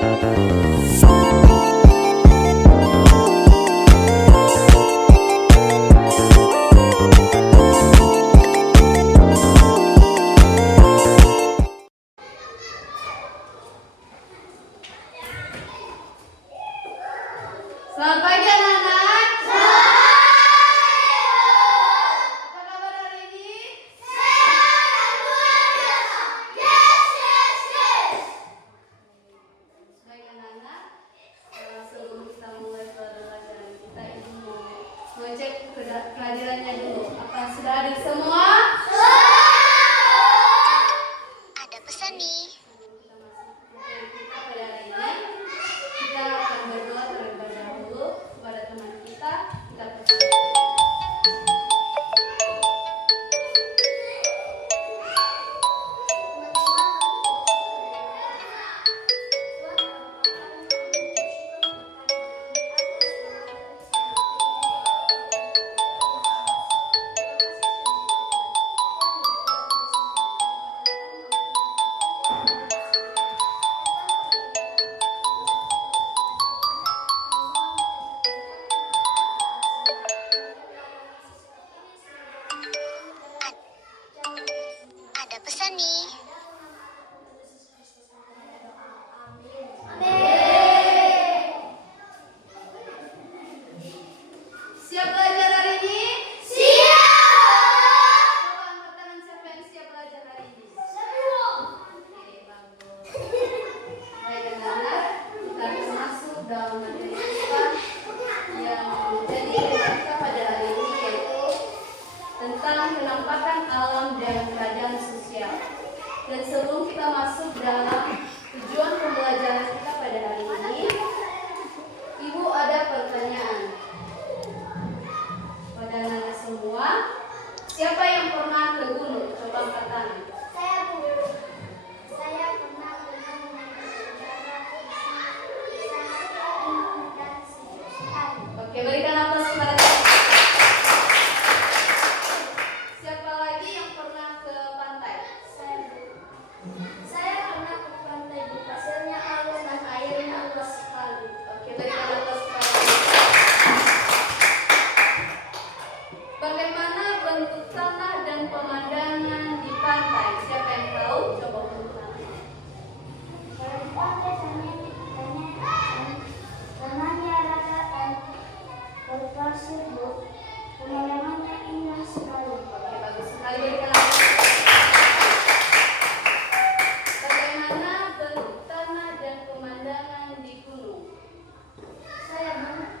Selamat pagi anak-anak. Apa kabar hari ini? Baik anak-anak, sebelum kita mulai pelajaran kita, ibu mau ngecek kehadirannya dulu. Apa sudah hadir semua? Ada pesan nih. Kita pada hari ini kita akan berdoa terlebih dahulu kepada teman kita percaya. Ada pesan nih. Siap belajar hari ini? Siap! Coba angkat tangan siapa yang siap belajar hari ini? Oke, bagus. Baik anak-anak, kita akan masuk dalam materi kita yang menjadi tema kita pada hari ini, yaitu tentang penampakan alam dan keadaan sosial. Dan sebelum kita masuk dalam tujuan pembelajaran kita pada hari ini, Ibu ada pertanyaan pada anak-anak semua. Siapa yang pernah ke gunung? Coba angkat tangan. Saya pernah menaiki sejarah dan sejarah. Oke, berikan aplaus kepada dia. Siapa lagi yang pernah ke pantai? Saya pernah ke pantai, di pasirnya halus dan airnya luas sekali. Oke, berikan aplaus kepada dia. Bagaimana bentuk tanah dan pemandangan di pantai? Siapa yang tahu? Coba bentuk tanah. Kalau di pantai tanahnya rata dan berpasir, Bu. Pemandangannya indah sekali. Oke, bagus sekali. Berikan aplaus. Bagaimana bentuk tanah dan pemandangan di gunung? Saya pernah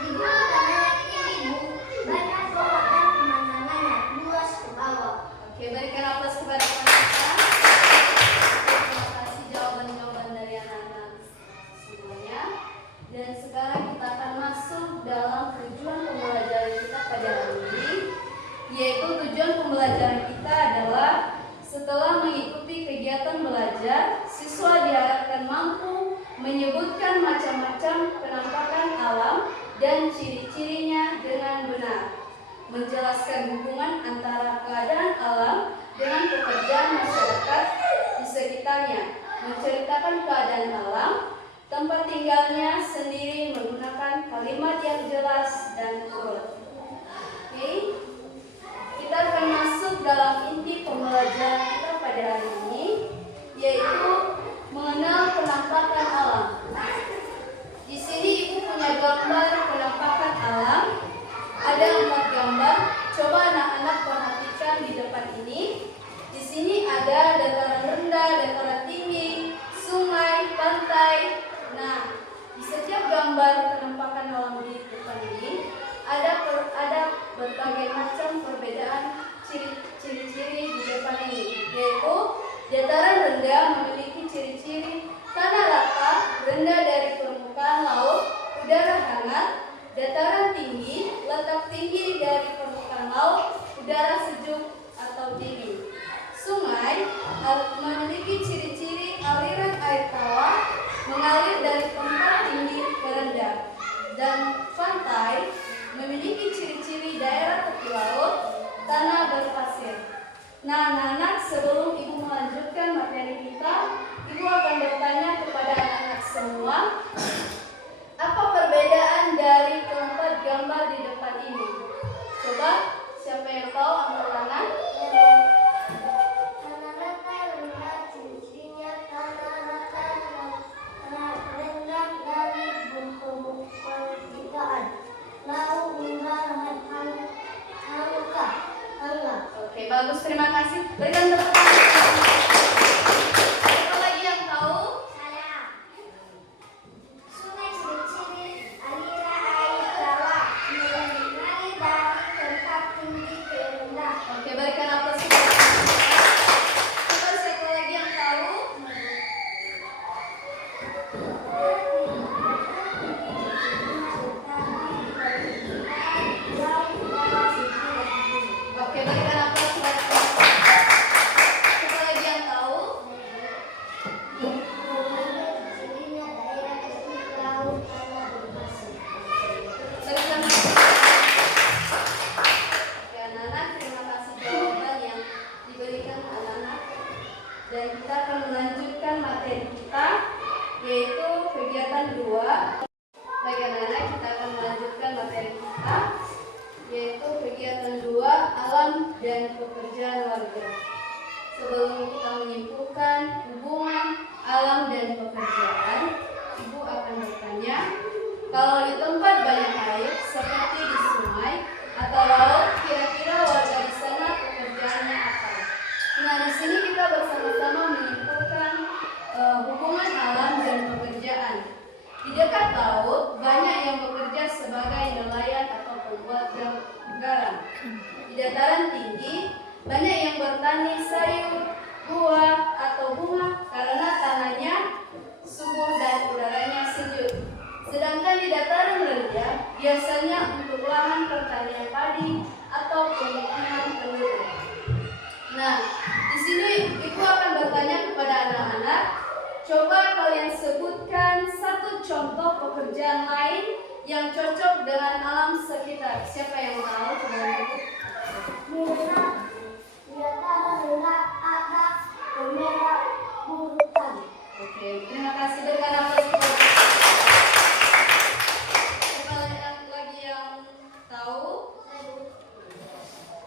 di gunung tanahnya tinggi, Bu. Banyak pohon dan pemandangannya luas ke bawah. Oke, berikan aplaus kepada teman kita. Terima kasih jawaban-jawaban dari anak-anak semuanya. Dan sekarang kita akan masuk dalam tujuan pembelajaran kita pada hari ini, yaitu tujuan pembelajaran kita adalah setelah mengikuti kegiatan belajar, siswa diharapkan mampu menyebutkan macam-macam penampakan alam dan ciri-cirinya dengan benar, menjelaskan hubungan antara keadaan alam dengan pekerjaan masyarakat di sekitarnya, menceritakan keadaan alam, tempat tinggalnya sendiri menggunakan kalimat yang jelas dan urut. Oke, kita akan masuk dalam inti pembelajaran kita pada hari ini, yaitu mengenal penampakan alam. Di sini Ibu punya gambar penampakan alam. Ada 4 gambar. Coba anak-anak perhatikan di depan ini. Di sini ada dataran rendah, dataran tinggi, sungai, pantai. Nah, di setiap gambar penampakan alam di depan ini ada berbagai macam perbedaan ciri-ciri di depan ini, yaitu dataran rendah memiliki ciri-ciri tanah lapang, rendah dari permukaan laut, udara hangat. Dataran tinggi, letak tinggi dari permukaan laut, udara sejuk atau dingin. Sungai memiliki ciri-ciri aliran air tawa mengalir dari tempat tinggi ke rendah. Dan pantai memiliki ciri-ciri daerah tepi laut, tanah berpasir. Nah, anak-anak, sebelum Ibu melanjutkan materi kita, Ibu Ibu akan bertanya kepada anak-anak semua, apa perbedaan dari keempat gambar di depan ini? Coba, siapa yang tahu angkat tangan? Oke, bagus, terima kasih. Berikan tepuk tangan. Siapa lagi yang tahu? Sungai ciri-ciri aliran air bawah mengalir dari tempat tinggi ke rendah. Oke, berikan aplaus. Coba siapa lagi yang tahu? Oke, berikan aplaus. Siapa lagi yang tahu? Cirinya daerah ekstrim laut tanah berpasir. Berikan aplaus. Oke, anak-anak, terima kasih jawaban yang diberikan anak-anak. Dan kita akan melanjutkan materi kita, yaitu kegiatan 2. Baik anak-anak, kita akan melanjutkan materi kita, yaitu kegiatan 2, alam dan pekerjaan warga. Sebelum kita menyimpulkan hubungan alam dan pekerjaan, Ibu akan bertanya, kalau di tempat banyak air seperti di sungai atau laut, kira-kira warga di sana pekerjaannya apa? Nah, di sini kita bersama-sama menyimpulkan hubungan alam dan pekerjaan. Di dekat laut, banyak yang bekerja sebagai nelayan atau pembuat garam. Di dataran tinggi, banyak yang bertani sayur, buah, atau bunga karena tanahnya subur dan udaranya sejuk. Sedangkan di dataran rendah, biasanya untuk lahan pertanian padi atau pemukiman penduduk. Nah, di sini Ibu akan bertanya kepada anak-anak, coba kalian sebutkan satu contoh pekerjaan lain yang cocok dengan alam sekitar. Siapa yang tahu? Bila di dataran rendah ada pemerah hutan. Oke, terima kasih. Berikan aplaus. Siapa lagi yang tahu?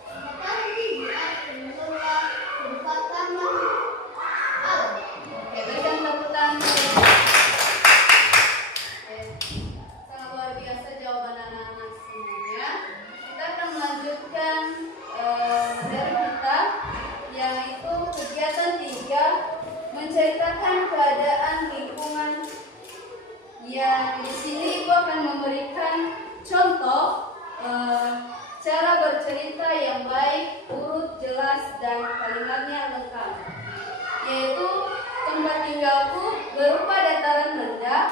Dataran tinggi adalah tempat taman alam. Oke, berikan tepuk tangan. Oke, sangat luar biasa jawaban anak-anak semuanya. Kita akan melanjutkan materi kita, yaitu kegiatan 3, menceritakan keadaan lingkungan. Yang di sini Ibu akan memberikan contoh cara bercerita yang baik, urut, jelas, dan kalimatnya lengkap. Yaitu, tempat tinggalku berupa dataran rendah,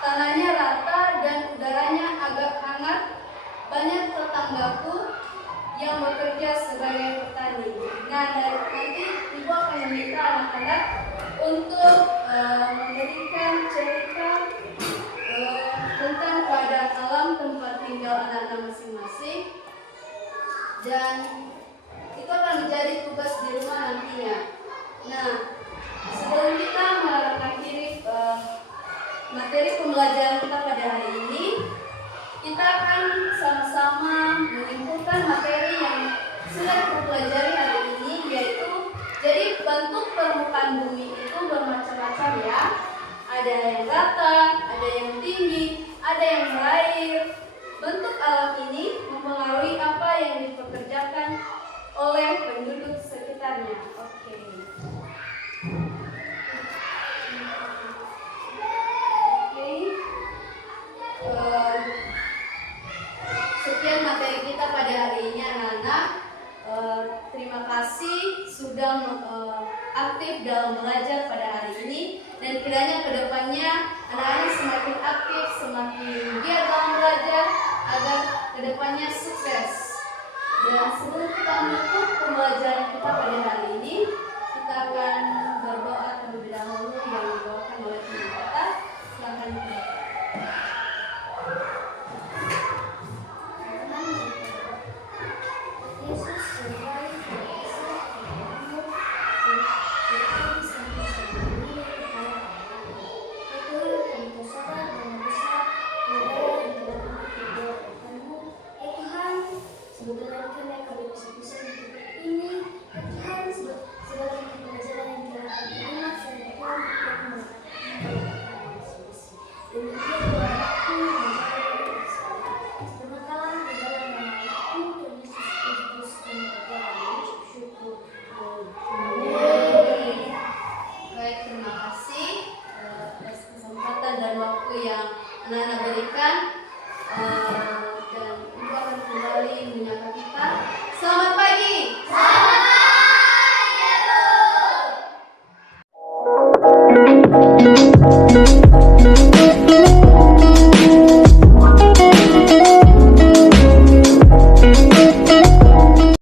tanahnya rata dan udaranya agak hangat. Banyak tetanggaku yang bekerja sebagai petani. Nah, nanti Ibu akan meminta anak-anak untuk memberikan cerita tentang keadaan alam tempat tinggal anak-anak masing-masing, dan itu akan menjadi tugas di rumah nantinya. Nah, sebelum kita mengakhiri materi pembelajaran kita pada hari ini, kita akan sama-sama menyimpulkan materi yang sudah kita pelajari hari ini, yaitu jadi bentuk permukaan bumi itu bermacam-macam ya. Ada yang rata, ada yang tinggi, ada yang berair. Bentuk alam ini mempengaruhi apa yang dipekerjakan oleh penduduk sekitarnya. Oke. Sekian materi kita pada hari ini anak-anak. Terima kasih sudah aktif dalam belajar pada hari ini, dan kiranya kedepannya anak-anak semakin aktif, semakin giat dalam belajar agar kedepannya sukses. Dan sebelum kita menutup pembelajaran kita pada hari ini, kita akan berdoa